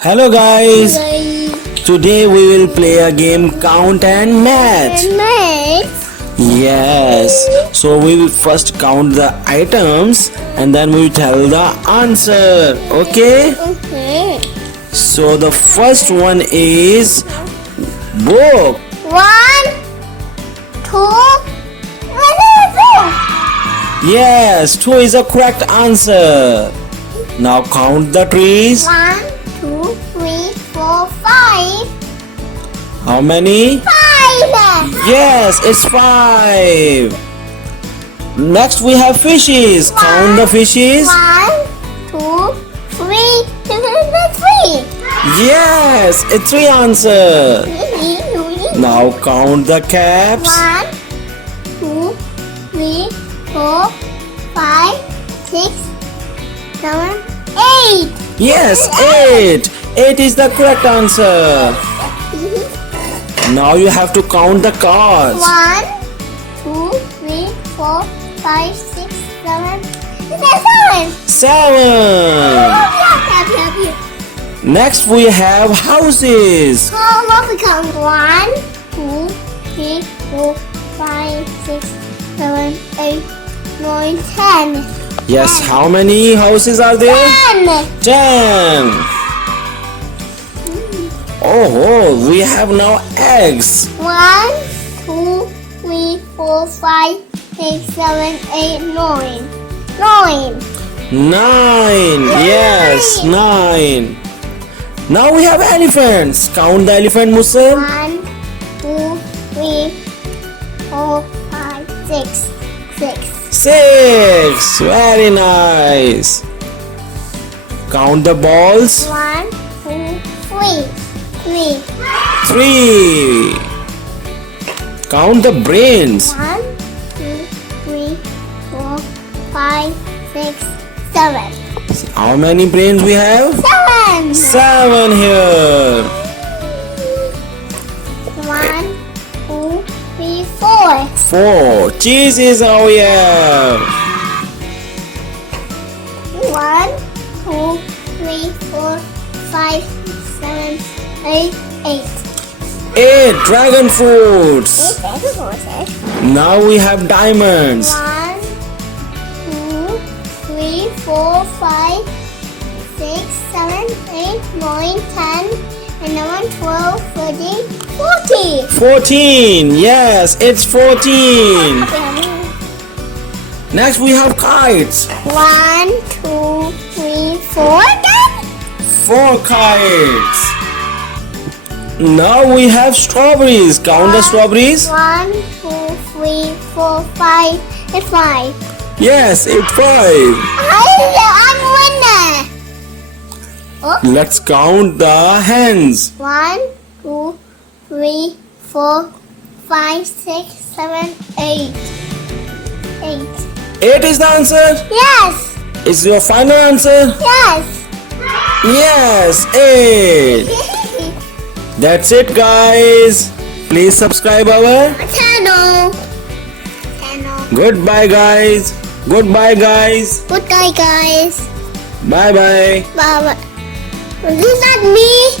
Hello guys, today we will play a game count and match. Yes, so we will first count the items and then we will tell the answer. Okay? Okay. So the first one is book. 1, 2, Yes, 2 is a correct answer. Now count the trees. 1, 2, 3, 4, 5. How many? 5. Yes, it's 5. Next we have fishes. Count the fishes. 1, 2, 3, 3. Yes, it's 3 answer. Now count the caps. 1, 2, 3, 4, 5, 6, 7, 8. Yes, 8. 8 is the correct answer. Now you have to count the cars. 1, 2, 3, 4, 5, 6, 7. 7. Next we have houses. So what we count? 1, 2, 3, 4, 5, 6, 7, 8, 9, 10. Yes, how many houses are there? 10. 10. Oh, we have now eggs. 1, 2, 3, 4, 5, 6, 7, 8, 9. 9. 9. Yes, 9. Now we have elephants. Count the elephant, Muslim. 1, 2, 3, 4, 5, 6. 6. Very nice. Count the balls. 1, 2, 3. 3. Count the brains. 1, 2, 3, 4, 5, 6, 7. How many brains we have? 7. 7 here. 1, 2, 3, 4. 4. Cheese is how we have. 1, 2, 3, 4, 5, 7, 8, 8. 8. Dragon fruits. Now we have diamonds. 1, 2, 3, 4, 5, 6, 7, 8, 9, 10, 11, 12, 13, 14. 14. Yes, it's 14. Next we have kites. 1, 2, 3, 4. 4 kites. Now we have strawberries. Count the strawberries. 1, 2, 3, 4, 5, and 5. Yes, it's 5. I'm winner. Let's count the hens. 1, 2, 3, 4, 5, 6, 7, 8. 8. 8 is the answer. Yes. Is your final answer? Yes. Yes, 8. That's it, guys. Please subscribe our Channel. Goodbye, guys. Goodbye, guys. Goodbye, guys. Bye bye. Bye. Is that me?